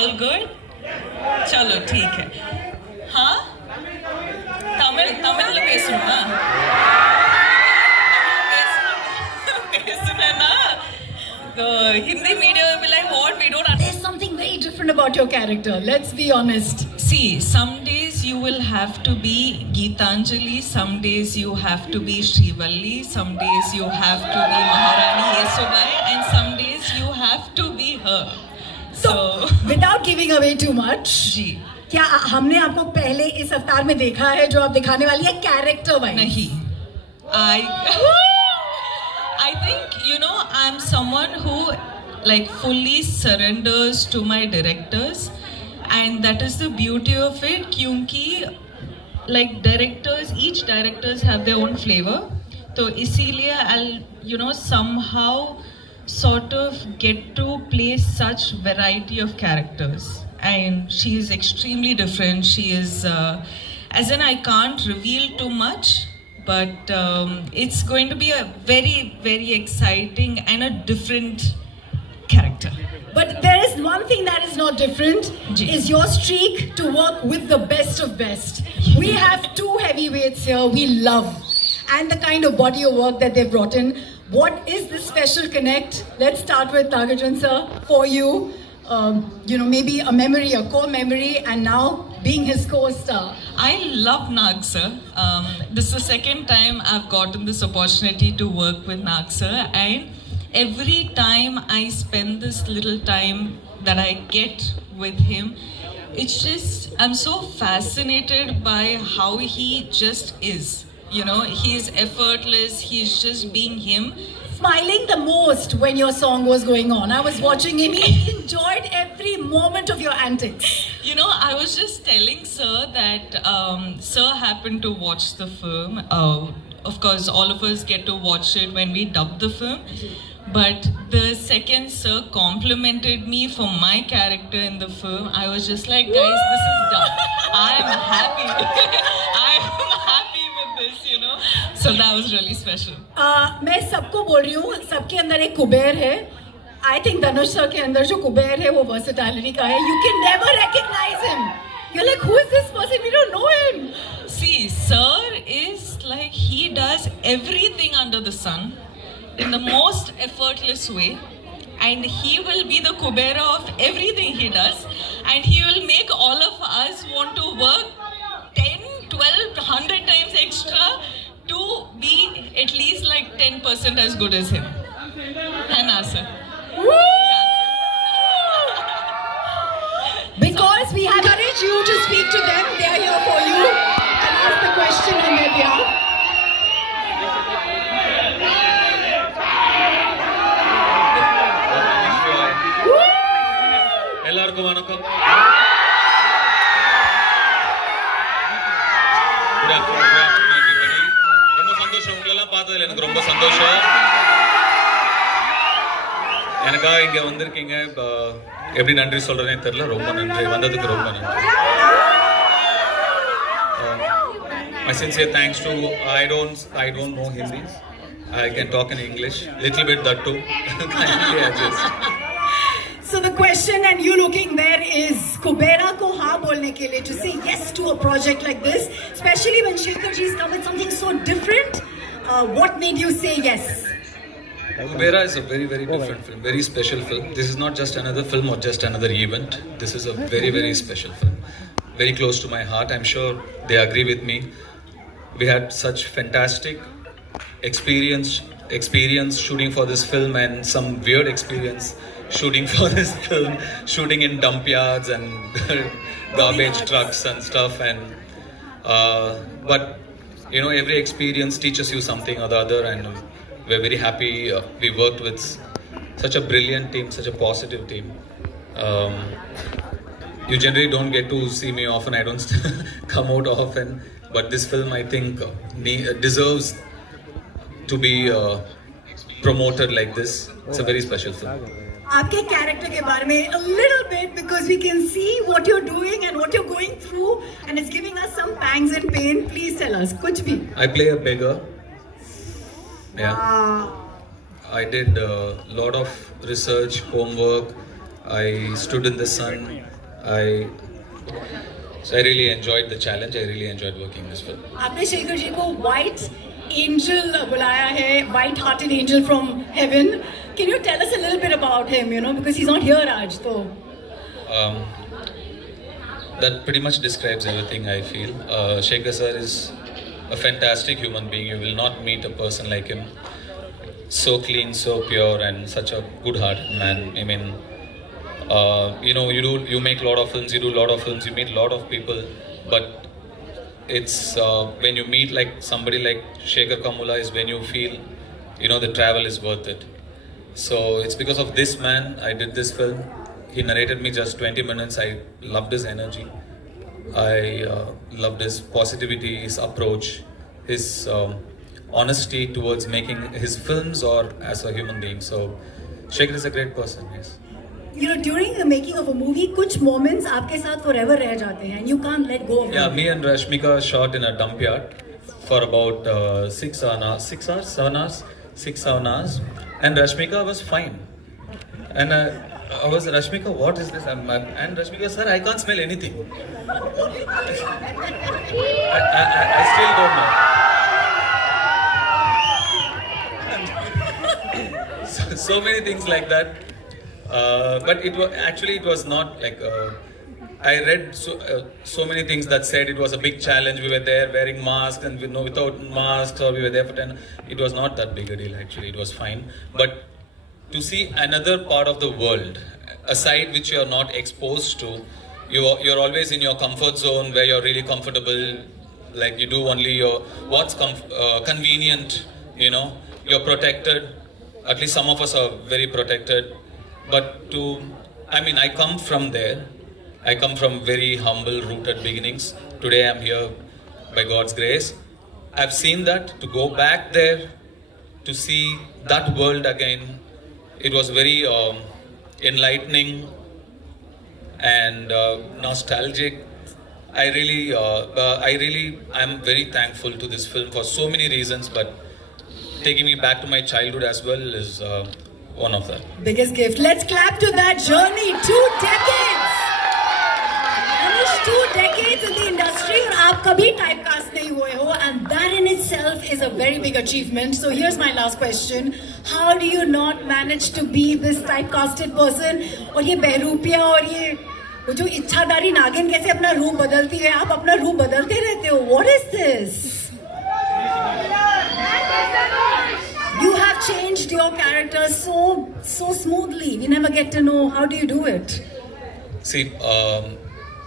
All good? चलो ठीक है. हाँ? तमिल में பேசணுமா? பேசணும் ना. The Hindi media will be like, what? We don't understand. There's something very different about your character. Let's be honest. See, some days you will have to be Geetanjali, some days you have to be Srivalli, some days you have to be Maharani Yesubai, and some days you have to be her. So, without giving away too much, जी. क्या हमने आपको पहले इस अवतार में देखा है जो आप दिखाने वाली है कैरेक्टर वाइज? नहीं. I think, you know, I'm someone who like fully surrenders to my directors, and that is the beauty of it. क्योंकि like directors, each directors have their own flavor. तो इसीलिए I'll, you know, somehow sort of get to play such variety of characters. And she is extremely different. She is, as in I can't reveal too much, but it's going to be a very, very exciting and a different character. But there is one thing that is not different, ji. is your streak to work with the best of best. We have two heavyweights here we love, and the kind of body of work that they've brought in. What is this special connect? Let's start with Nagarjun sir, for you. You know, maybe a memory, a core memory, and now being his co-star. I love Nag sir. This is the second time I've gotten this opportunity to work with Nag sir, and every time I spend this little time that I get with him, it's just, I'm so fascinated by how he just is. You know, he's effortless, he's just being him. Smiling the most when your song was going on. I was watching him. He enjoyed every moment of your antics. You know, I was just telling Sir that Sir happened to watch the film. Of course, all of us get to watch it when we dub the film. But the second Sir complimented me for my character in the film, I was just like, guys, this is done. I'm happy. I'm happy with this, you know. So that was really special. मैं सबको बोल रही हूँ, सबके अंदर एक कुबेर है. I think Dhanush sir के अंदर जो कुबेर है वो versatility का है. You can never recognize him. You're like, who is this person? We don't know him. See, Sir is like, he does everything under the sun in the most effortless way, and he will be the Kubera of everything he does, and he will make all of us want to work 10, 12, 100 times extra to be at least like 10% as good as him. Hannah sir. Because we have encouraged you to speak to them, they are here for you and ask the question on their behalf. எல்லாருக்கும் வணக்கம். ரொம்ப சந்தோஷம், உங்களெல்லாம் பார்த்ததுல எனக்கு ரொம்ப சந்தோஷம். எனக்காக இங்க வந்திருக்கீங்க, எப்படி நன்றி சொல்றேன்னு தெரியல. ரொம்ப நன்றி, வந்ததுக்கு ரொம்ப நன்றி. My sincere thanks to, I don't know Hindi. I can talk in English, little bit that too. Kindly adjust. So the question, and you looking there, is Kubera ko हाँ बोलने के लिए, to say yes to a project like this, especially when Shekhar ji has come with something so different. What made you say yes? Kubera is a very, very different film, very special film. This is not just another film or just another event. This is a very, very special film. Very close to my heart. I'm sure they agree with me. We had such fantastic experience shooting for this film, and some weird experience shooting for this film, shooting in dump yards and garbage trucks and stuff. And but you know, every experience teaches you something or the other, and we're very happy we worked with such a brilliant team, such a positive team. You generally don't get to see me often. I don't come out often, but this film, I think, deserves to be promoted like this. It's a very special film. आपके character के बारे में a little bit, because we can see what you're doing and what you're going through, and it's giving us some pangs and pain. Please tell us, कुछ भी. I play a beggar. Yeah. I did a lot of research, homework, I stood in the sun. I really enjoyed the challenge. I really enjoyed working this film. आपने शेखर जी को white angel बुलाया है, white-hearted angel from heaven. Can you tell us a little bit about him? You know, because he's not here, Raj. So. That pretty much describes everything I feel. Shekhar sir is a fantastic human being. You will not meet a person like him. So clean, so pure, and such a good-hearted man. I mean, you make a lot of films, you do a lot of films, you meet a lot of people, but it's when you meet like somebody like Shekhar Kamula is when you feel, the travel is worth it. So it's because of this man I did this film. He narrated me just 20 minutes. I loved his energy. I loved his positivity, his approach, his honesty towards making his films or as a human being. So Shekhar is a great person, yes. You know, during the making of a movie, कुछ moments आपके साथ forever रह जाते हैं, and you can't let go of Yeah, them. me and Rashmika shot in a dump yard for about 7 hours, and Rashmika was fine. And I was, Rashmika, what is this? And Rashmika, sir, I can't smell anything. I still don't know. So many things like that. But it was not like. I read so many things that said it was a big challenge. We were there wearing masks and without masks, or we were there for 10. It was not that big a deal actually. It was fine. But to see another part of the world, a side which you are not exposed to, you're always in your comfort zone where you're really comfortable. Like you do only what's convenient. You're protected. At least some of us are very protected. But I come from there. I come from very humble, rooted beginnings. Today I'm here by God's grace. I've seen that. To go back there, to see that world again, it was very enlightening and nostalgic. I'm very thankful to this film for so many reasons, but taking me back to my childhood as well is one of them. Biggest gift. Let's clap to that journey. 2 decades. Anish, 2 decades in the industry, और आप कभी typecast नहीं हुए हो, and that in itself is a very big achievement. So here's my last question: how do you not manage to be this typecasted person? और ये बहरूपिया और ये वो जो इच्छाधारी नागिन कैसे अपना रूप बदलती है? आप अपना रूप बदलते रहते हो. What is this? You have changed your character so smoothly. We never get to know how do you do it. See,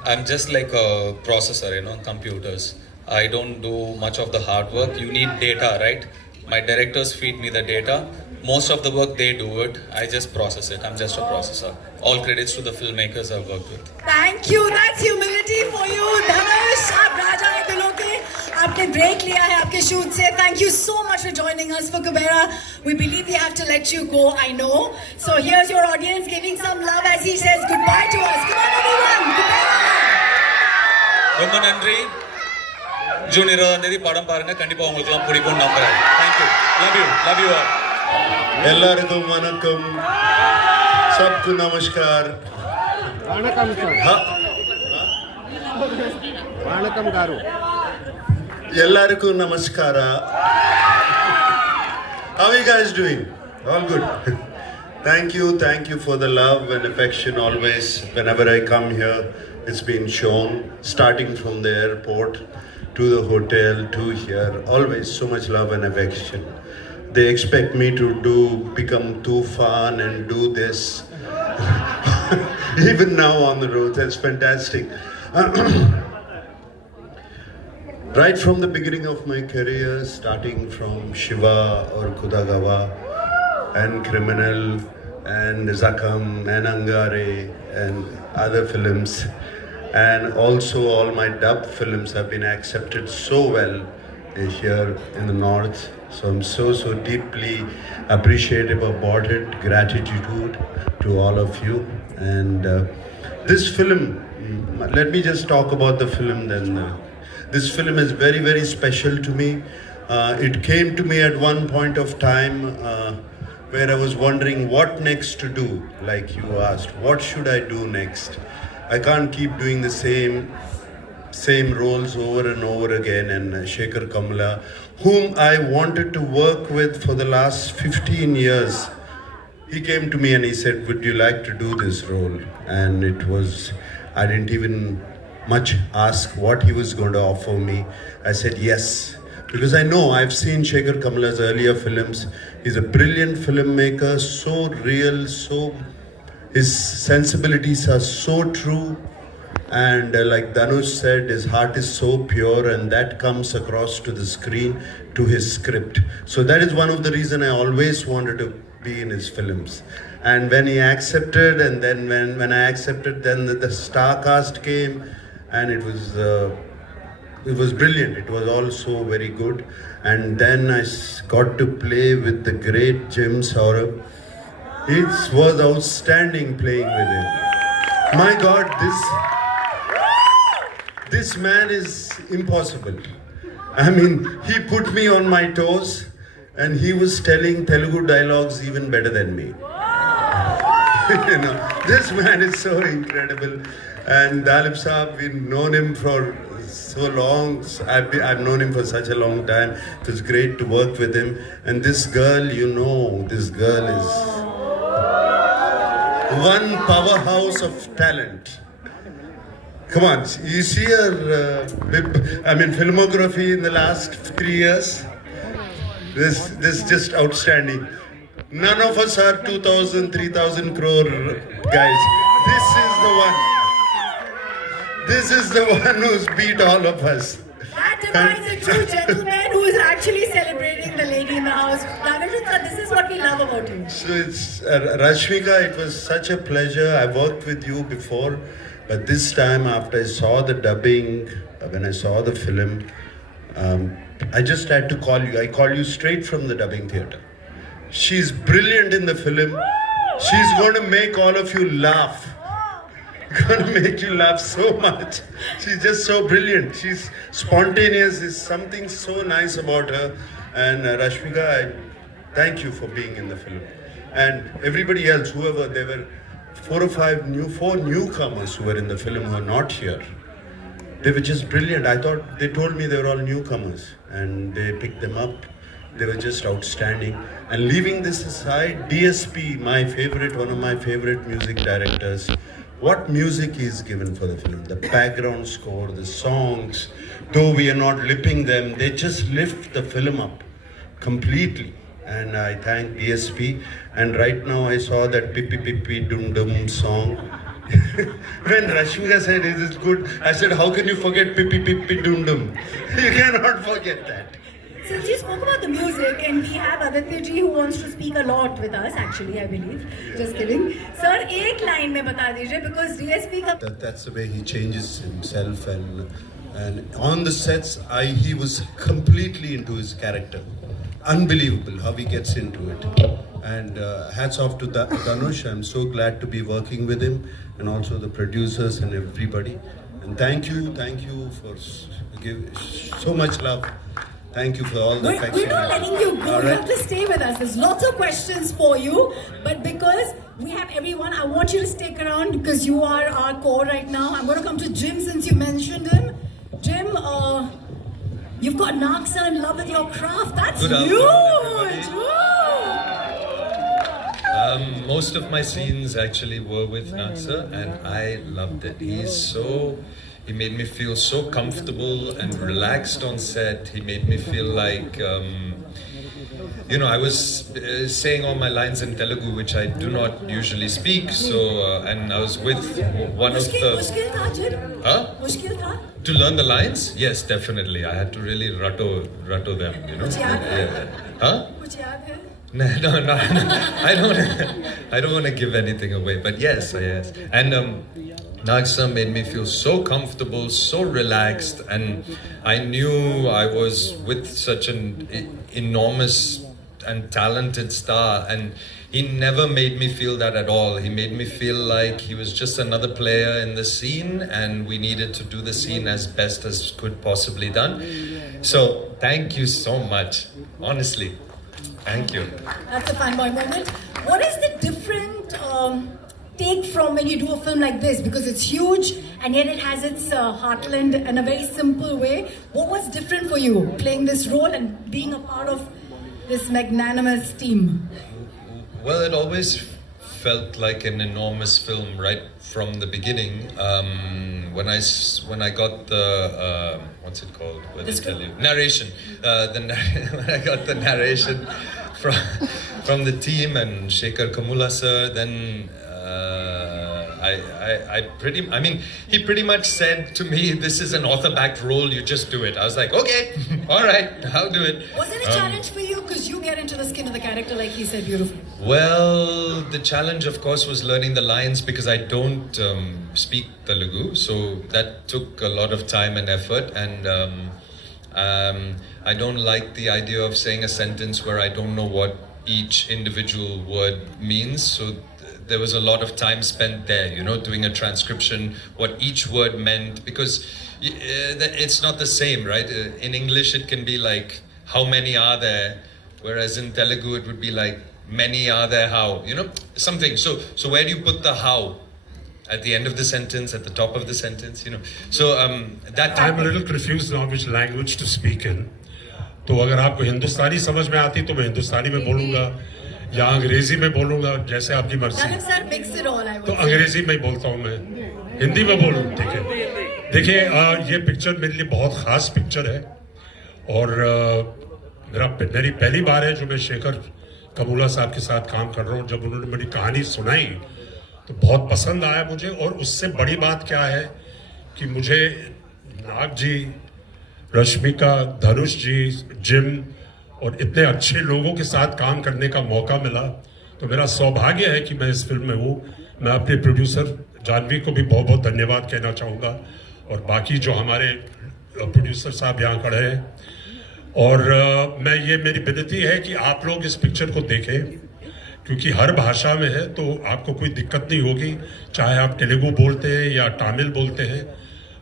I'm just like a processor, computers. I don't do much of the hard work. You need data, right? My directors feed me the data. Most of the work they do it. I just process it. I'm just a processor. All credits to the filmmakers I've worked with. Thank you. That's humility for you, Dhanush. आप राजा है दिलों के. आपने break लिया है आपके shoot से. Thank you so much for joining us for Kubera. We believe we have to let you go. I know. So here's your audience giving some love as he says goodbye to us. Come on, everyone. Kubera. ரொம்ப நன்றி. June 20 படம் பாருங்க. கண்டிப்பா உங்களுக்குலாம் பிடிக்கும் நம்புறேன். Thank you. Love you all. எல்லாருக்கும் வணக்கம். सबको नमस्कार. वणकम सर. वणकम गारू. ಎಲ್ಲರಿಗೂ ನಮಸ್ಕಾರ. How are you guys doing? All good. Thank you for the love and affection always. Whenever I come here, it's been shown. Starting from the airport to the hotel to here, always so much love and affection. They expect me to become too fun and do this. Even now on the road, that's fantastic. Right from the beginning of my career, starting from Shiva or Kudagawa and Criminal and Zakam and Angare and other films, and also all my dub films have been accepted so well here in the north. So I'm so deeply appreciative about it. Gratitude to all of you. And this film, let me just talk about the film then. This film is very special to me. It came to me at one point of time where I was wondering what next to do. Like you asked, what should I do next? I can't keep doing the same roles over and over again. And Shekhar Kamla, whom I wanted to work with for the last 15 years, he came to me and he said, would you like to do this role? And it was, I didn't even much ask what he was going to offer me. I said yes, because I know I've seen Shekhar Kamla's earlier films. He's a brilliant filmmaker, so real, his sensibilities are so true. And like Dhanush said, his heart is so pure, and that comes across to the screen, to his script. So that is one of the reasons I always wanted to be in his films. And when he accepted, and then when I accepted, then the star cast came, and it was brilliant. It was also very good. And then I got to play with the great Jim Saurabh. It was outstanding playing with him. My God, this man is impossible. I mean, he put me on my toes, and he was telling Telugu dialogues even better than me. You know, this man is so incredible. And Dalip Saab, we've known him for so long. I've known him for such a long time. It was great to work with him. And this girl, this girl is one powerhouse of talent. Come on, you see her, filmography in the last 3 years? This is just outstanding. None of us are 2,000, 3,000 crore guys. This is the one who's beat all of us. That defines a true gentleman who is actually celebrating the lady in the house. Nagarjun, this is what we love about him. So it's Rashmika, it was such a pleasure. I worked with you before, but this time after I saw the dubbing, when I saw the film, I just had to call you. I called you straight from the dubbing theatre. She's brilliant in the film. She's going to make all of you laugh. Going to make you laugh so much. She's just so brilliant. She's spontaneous. There's something so nice about her. And Rashmika, I thank you for being in the film. And everybody else, whoever, there were 4 newcomers who were in the film who are not here. They were just brilliant. I thought, they told me they were all newcomers, and they picked them up. They were just outstanding. And leaving this aside, DSP, one of my favorite music directors, what music he's given for the film, the background score, the songs, though we are not lipping them, they just lift the film up completely. And I thank DSP. And right now I saw that Pippi Pippi Dum Dum song. When Rashmika said, is it good? I said, how can you forget Pippi Pippi Dum Dum? You cannot forget that. Since you spoke about the music, and we have Aditya ji who wants to speak a lot with us, actually, I believe. Just kidding. Sir, एक line में बता दीजिए, because DSP का... That's the way he changes himself, and on the sets, he was completely into his character. Unbelievable how he gets into it. And hats off to Dhanush. I'm so glad to be working with him, and also the producers and everybody. And thank you for giving so much love. Thank you for all the affection. We're not letting you go. Right. You have to stay with us. There's lots of questions for you. But because we have everyone, I want you to stick around because you are our core right now. I'm going to come to Jim since you mentioned him. Jim, you've got Nag Sir in love with your craft. That's huge. Most of my scenes actually were with Nag Sir, and I loved it. He made me feel so comfortable and relaxed on set. He made me feel like, I was saying all my lines in Telugu, which I do not usually speak. So, and I was with one of the... Mushkil tha, Jim? Huh? Mushkil tha? To learn the lines? Yes, definitely. I had to really rattle them, Kuch yaad hai? Yeah. Huh? Kuch yaad hai? No. I don't want to give anything away, but yes. And Nag Sir made me feel so comfortable, so relaxed, and I knew I was with such an enormous and talented star, and he never made me feel that at all. He made me feel like he was just another player in the scene, and we needed to do the scene as best as could possibly done. So thank you so much, honestly. Thank you. That's a fanboy moment. What is the different take from when you do a film like this? Because it's huge and yet it has its heartland in a very simple way. What was different for you playing this role and being a part of this magnanimous team? Well, it always felt like an enormous film right from the beginning. When I got the what's it called? What did I tell you? Narration. When I got the narration from the team and Shekhar Kamula sir, then he pretty much said to me, "This is an author-backed role. You just do it." I was like, "Okay, all right, I'll do it." Was it a challenge for you? Because you get into the skin of the character, like he said beautifully. Well, the challenge, of course, was learning the lines because I don't speak Telugu, so that took a lot of time and effort, and I don't like the idea of saying a sentence where I don't know what each individual word means, so there was a lot of time spent there, doing a transcription, what each word meant, because it's not the same, right? In English, it can be like, how many are there? Whereas in Telugu, it would be like, many are there, how? Something. So where do you put the how? At the end of the sentence, at the top of the sentence, So that I'm a little confused now which language to speak in. तो अगर आपको हिंदुस्तानी समझ में आती तो मैं हिंदुस्तानी में बोलूँगा या अंग्रेजी में बोलूँगा, जैसे आपकी मर्जी। Sir, mix it all, I would तो say. अंग्रेजी में ही बोलता हूँ मैं, हिंदी में बोलूँ, ठीक है। देखिए ये पिक्चर मेरे लिए बहुत ख़ास पिक्चर है और मेरी पहली बार है जो मैं शेखर कमूला साहब के साथ काम कर रहा हूँ। जब उन्होंने मेरी कहानी सुनाई तो बहुत पसंद आया मुझे, और उससे बड़ी बात क्या है कि मुझे नाग जी, रश्मिका, धनुष जी, जिम और इतने अच्छे लोगों के साथ काम करने का मौका मिला, तो मेरा सौभाग्य है कि मैं इस फिल्म में हूँ। मैं अपने प्रोड्यूसर जानवी को भी बहुत बहुत धन्यवाद कहना चाहूँगा, और बाकी जो हमारे प्रोड्यूसर साहब यहाँ खड़े हैं। और मेरी विनती है कि आप लोग इस पिक्चर को देखें, क्योंकि हर भाषा में है, तो आपको कोई दिक्कत नहीं होगी, चाहे आप तेलुगु बोलते हैं या तमिल बोलते हैं।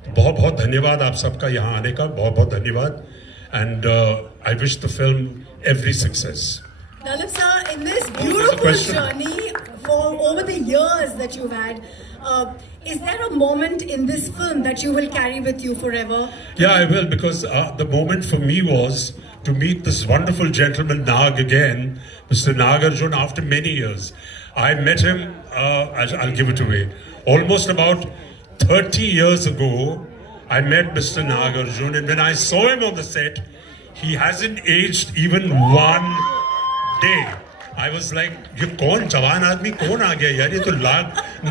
बहुत बहुत धन्यवाद आप सबका यहाँ आने का, बहुत बहुत धन्यवाद, and I wish the film every success. Dalip sir, in this beautiful journey for over the years that you've had, is there a moment in this film that you will carry with you forever? Yeah, I will, because the moment for me was to meet this wonderful gentleman Nag again, Mr. Nagarjun, after many years. I met him, I'll give it away, almost about 30 years ago. I met Mr. Nagarjun, and when I saw him on the set, he hasn't aged even one day. I was like, ये कौन जवान आदमी कौन आ गया यार, ये तो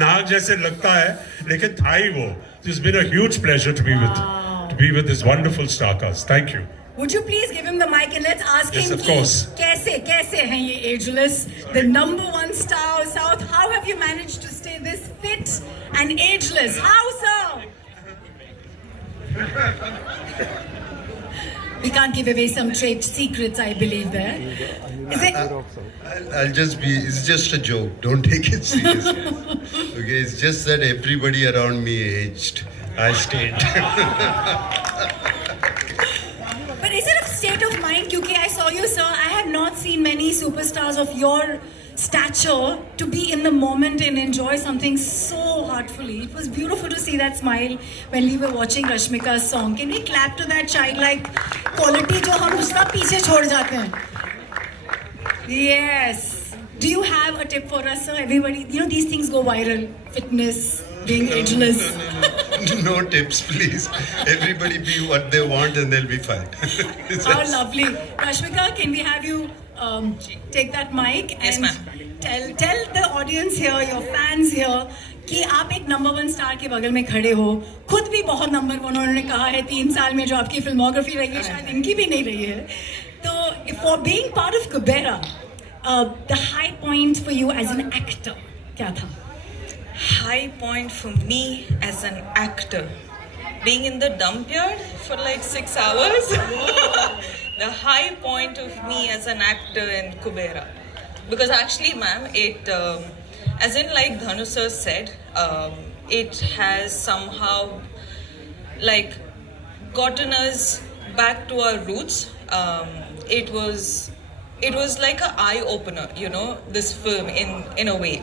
नाग जैसे लगता है, लेकिन था ही वो. It's been a huge pleasure to be with this wonderful star cast. Thank you. Would you please give him the mic and let's ask Yes, him of course. कैसे हैं ये ageless, the #1 star of South? How have you managed to stay this fit and ageless? How, sir? We can't give away some trade secrets, I believe there. Is it? I'll just be, it's just a joke. Don't take it seriously. Okay, it's just that everybody around me aged. I stayed. But is it a state of mind? Because I saw you, sir. I have not seen many superstars of your stature to be in the moment and enjoy something so heartfully. It was beautiful to see that smile when we were watching Rashmika's song. Can we clap to that childlike quality जो हम उसका पीछे छोड़ जाते हैं? Yes. Do you have a tip for us, sir? Everybody, these things go viral. Fitness, being ageless. No tips, please. Everybody be what they want and they'll be fine. How lovely. Rashmika, can we have you take that mic and Yes, ma'am. tell the audience here, your fans here, कि आप एक #1 star के बगल में खड़े हो, खुद भी बहुत #1 उन्होंने कहा है 3 साल में जो आपकी फिल्मोग्राफी रही है, शायद इनकी भी नहीं रही है. तो for being part of Kubera, the high point for you as an actor, क्या था? High point for me as an actor, being in the dump yard for like 6 hours. The high point of me as an actor in Kubera, because actually, ma'am, it as in like Dhanu sir said, it has somehow like gotten us back to our roots. It was it was like an eye opener, you know, this film in a way.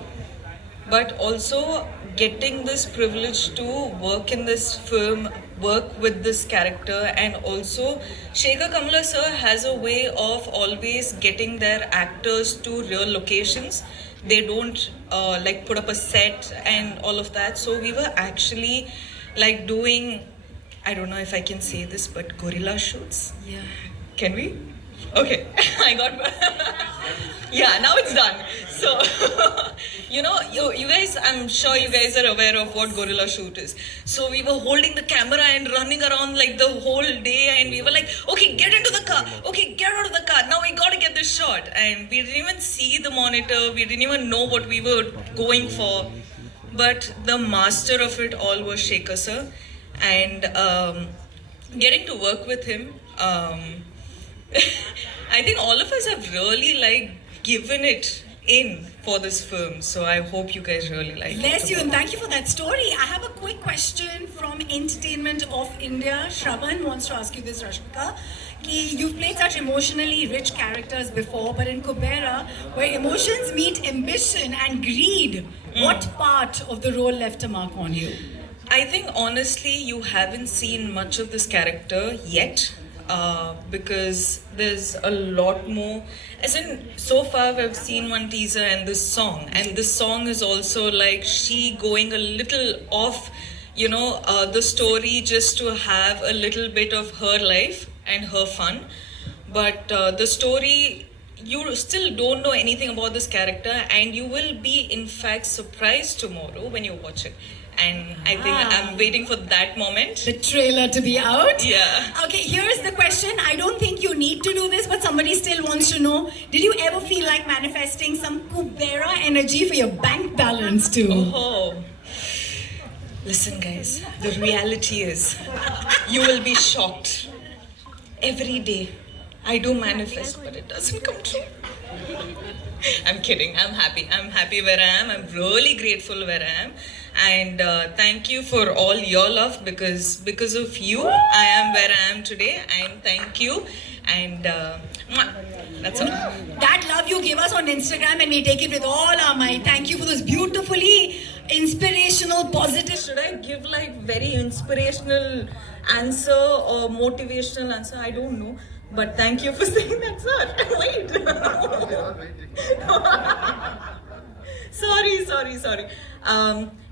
But also getting this privilege to work in this film, work with this character, and also Shekhar Kamla sir has a way of always getting their actors to real locations. They don't like put up a set and all of that. So we were actually like doing, I don't know if I can say this, but gorilla shoots. Yeah. Can we? Okay, I got. Yeah, now it's done. So, you know, you guys, I'm sure you guys are aware of what gorilla shoot is. So we were holding the camera and running around like the whole day, and we were like, okay, get into the car. Okay, get out of the car. Now we gotta get this shot. And we didn't even see the monitor. We didn't even know what we were going for. But the master of it all was Shekhar sir, and getting to work with him. I think all of us have really like given it in for this film, so I hope you guys really like it. Bless you and thank you for that story. I have a quick question from Entertainment of India. Shravan wants to ask you this, Rashmika. You've played such emotionally rich characters before, but in Kubera, where emotions meet ambition and greed, what part of the role left a mark on you? I think honestly, you haven't seen much of this character yet. Because there's a lot more. As in, so far we've seen one teaser and this song is also like she going a little off, you know, the story just to have a little bit of her life and her fun. But the story, you still don't know anything about this character, and you will be in fact surprised tomorrow when you watch it. And I think I'm waiting for that moment. The trailer to be out? Yeah. Okay, here's the question. I don't think you need to do this, but somebody still wants to know. Did you ever feel like manifesting some Kubera energy for your bank balance too? Oh. Listen guys, the reality is, you will be shocked. Every day, I do manifest, but it doesn't come true. I'm kidding, I'm happy. I'm happy where I am. I'm really grateful where I am. And thank you for all your love, because of you, I am where I am today. And thank you. And that's all. That love you give us on Instagram, and we take it with all our might. Thank you for this beautifully inspirational, positive. Should I give like very inspirational answer or motivational answer? I don't know. But thank you for saying that, sir. Wait. Sorry.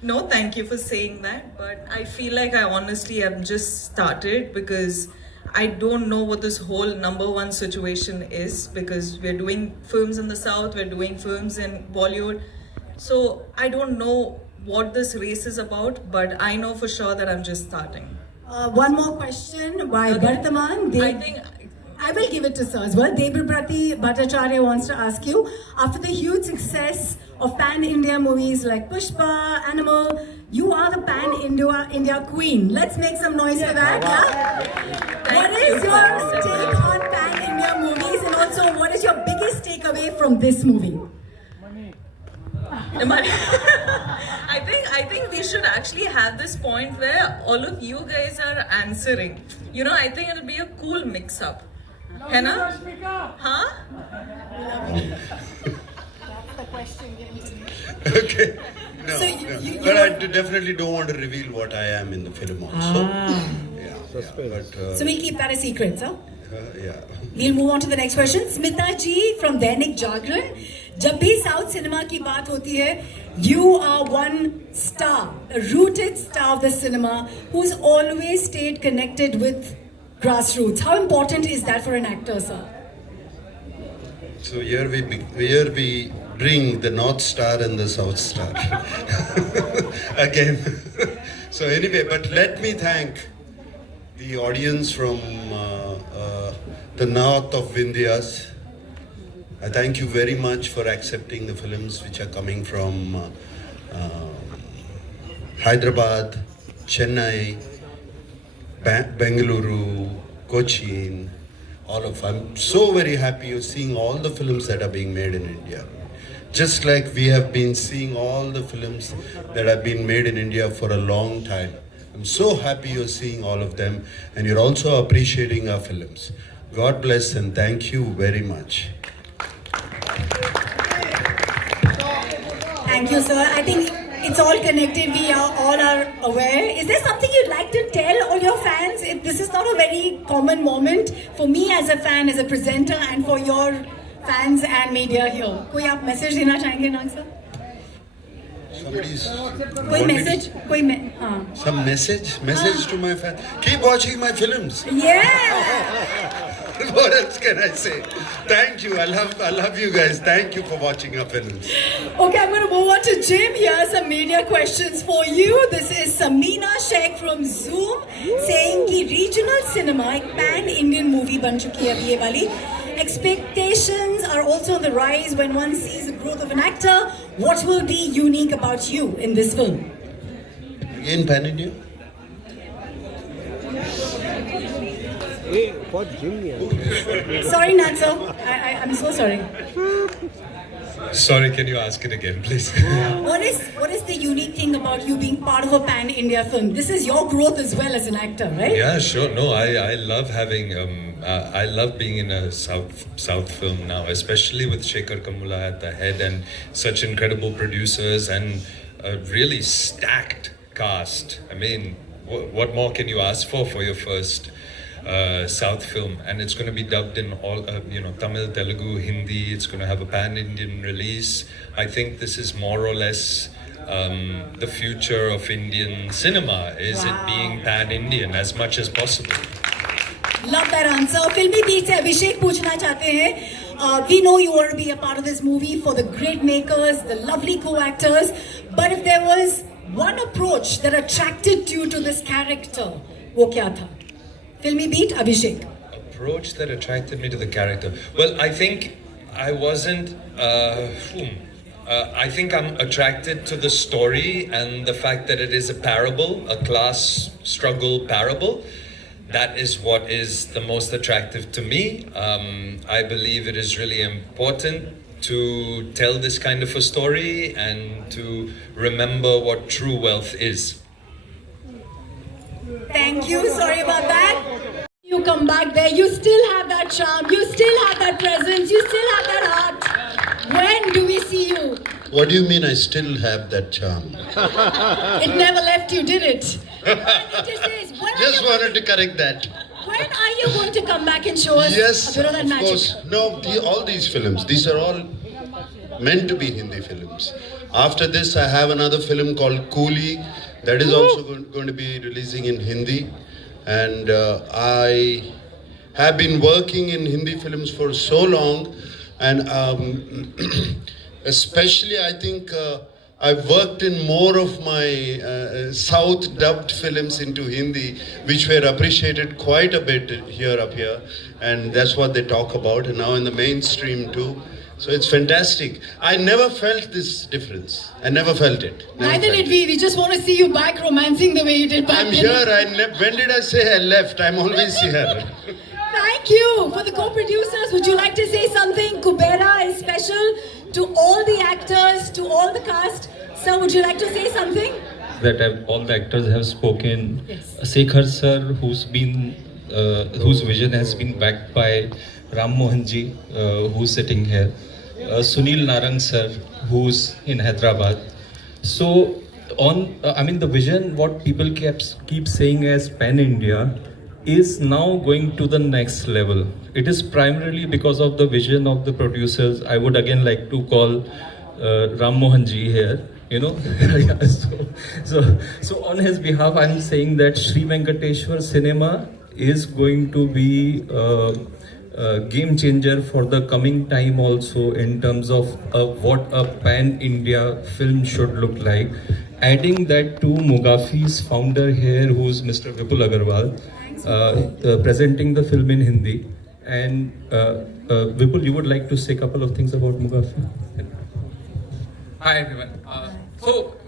No, thank you for saying that. But I feel like I honestly have just started, because I don't know what this whole #1 situation is, because we're doing films in the South, we're doing films in Bollywood. So I don't know what this race is about, but I know for sure that I'm just starting. One more question. Why Bartaman? I will give it to sir as well. Debabrati Bhattacharya wants to ask you, after the huge success of pan-India movies like Pushpa, Animal, you are the pan-India queen. Let's make some noise for that, yeah? What is your take on pan-India movies, and also what is your biggest takeaway from this movie? I think we should actually have this point where all of you guys are answering. You know, I think it'll be a cool mix-up. है ना? Huh? That's the question. Okay. No, So no. you- But I definitely don't want to reveal what I am in the film also. Yeah, but, So we'll keep that a secret, sir. yeah. We'll move on to the next question. Smita ji from Dainik Jagran. जब भी south cinema की बात होती है, you are one star, a rooted star of the cinema who's always stayed connected with grassroots. How important is that for an actor, sir? So here we bring the North Star and the South Star again. So anyway, but let me thank the audience from the north of Vindhyas. I thank you very much for accepting the films which are coming from Hyderabad, Chennai, Bengaluru, Cochin, I'm so very happy you're seeing all the films that are being made in India. Just like we have been seeing all the films that have been made in India for a long time. I'm so happy you're seeing all of them, and you're also appreciating our films. God bless and thank you very much. Thank you, sir. I think it's all connected. We all are aware. Is there something you'd like to tell all your fans? This is not a very common moment for me as a fan, as a presenter, and for your fans and media here. कोई आप message देना चाहेंगे नाग sir? Somebody's कोई message? हाँ. Some message to my fans. Keep watching my films. Yeah. What else can I say? Thank you. I love you guys. Thank you for watching our films. Okay, I'm going to move on to Jim here. Some media questions for you. This is Samina Sheikh from Zoom saying कि regional cinema एक pan-Indian movie बन चुकी है अभी ये वाली. Expectations are also on the rise when one sees the growth of an actor. What will be unique about you in this film? Again, Pan India. For Jim, yeah. Sorry, Natsa. I'm so sorry. Sorry, can you ask it again, please? What is the unique thing about you being part of a pan-India film? This is your growth as well as an actor, right? Yeah, sure. No, I love having. I love being in a South film now, especially with Shekhar Kamula at the head and such incredible producers and a really stacked cast. I mean, what more can you ask for your first South film? And it's going to be dubbed in all, Tamil, Telugu, Hindi. It's going to have a pan-Indian release. I think this is more or less the future of Indian cinema. Is it being pan-Indian as much as possible? Love that answer. Filmy Beat से अभिषेक पूछना चाहते हैं. We know you want to be a part of this movie for the great makers, the lovely co-actors. But if there was one approach that attracted you to this character, वो क्या था? Filmy Beat, Abhishek. Approach that attracted me to the character. Well, I think I wasn't. I think I'm attracted to the story and the fact that it is a parable, a class struggle parable. That is what is the most attractive to me. I believe it is really important to tell this kind of a story and to remember what true wealth is. Thank you. Sorry about that. You come back there. You still have that charm. You still have that presence. You still have that heart. When do we see you? What do you mean I still have that charm? It never left you, did it? Just wanted to correct that. When are you going to come back and show us Yes, a bit of that of magic? course. No, all these films, these are all meant to be Hindi films. After this, I have another film called Coolie that is also going to be releasing in Hindi. And I have been working in Hindi films for so long, and especially I think I've worked in more of my South dubbed films into Hindi, which were appreciated quite a bit up here, and that's what they talk about, and now in the mainstream too. So it's fantastic. I never felt this difference. I never felt it. Neither did we. We just want to see you back romancing the way you did back I'm then. here. When did I say I left? I'm always here. Thank you. For the co-producers, would you like to say something? Kubera is special to all the actors, to all the cast. Sir, would you like to say something? That all the actors have spoken. Yes. Shekhar sir, whose vision has been backed by Ram Mohan ji, who's sitting here. Sunil Narang sir, who's in Hyderabad. So, the vision, what people keep saying as Pan India, is now going to the next level. It is primarily because of the vision of the producers. I would again like to call Ram Mohan ji here. So on his behalf, I'm saying that Sri Venkateshwar Cinema is going to be a game changer for the coming time also in terms of what a pan-India film should look like. Adding that to Mugafi's founder here, who's Mr. Vipul Agarwal, presenting the film in Hindi. And Vipul, you would like to say a couple of things about Mugafi? Hi everyone.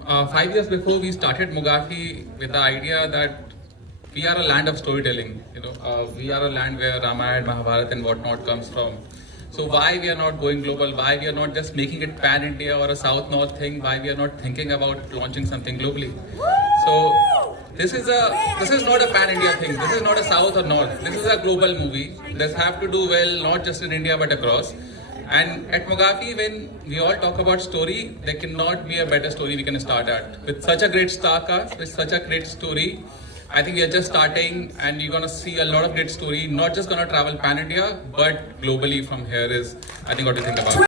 5 years before we started Mugafi with the idea that we are a land of storytelling. We are a land where Ramayana, Mahabharata and whatnot comes from. So why we are not going global? Why we are not just making it pan-India or a South-North thing? Why we are not thinking about launching something globally? So this is not a pan-India thing. This is not a South or North. This is a global movie. This have to do well not just in India but across. And at Mogafi, when we all talk about story, there cannot be a better story we can start at. With such a great star cast, with such a great story, I think we are just starting, and you're gonna see a lot of great story. Not just gonna travel pan India, but globally from here is, I think, what to think about.